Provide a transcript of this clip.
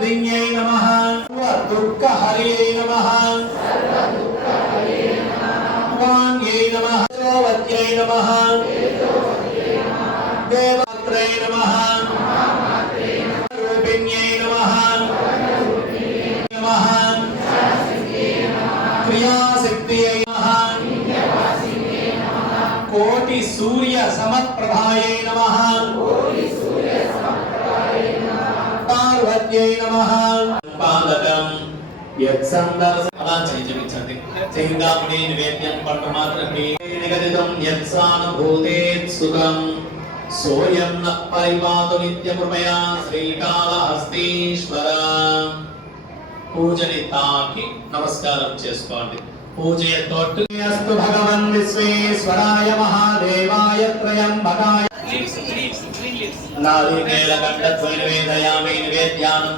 सर्ववर्धिन्यै नमः सर्वदुःखहर्यै नमः वाण्यै नमः तेजोवत्यै नमः देवत्रै नमः रूपिण्यै नमः नमः क्रियासिद्धियै नमः कोटि सूर्य समप्रभायै नमः पार्वत्यै नमः पादकं यत्संदर्श अला चैजमिच्छन्ति चैदामुनि निवेद्यं पट्टमात्रके निगदितं यत्सानुभूतेत् सुखं सोऽयं न परिपातु नित्यकृपया శ్రీకాళహస్తీశ్వర పూజని తాకి నమస్కారం చేసుకోండి పూజయతోట్టు అస్తు భగవన్ విశ్వేశ్వరాయ మహాదేవాయ త్రయంబకాయ నారీకేళ కంఠధ్వని నివేదయామి నివేద్యానం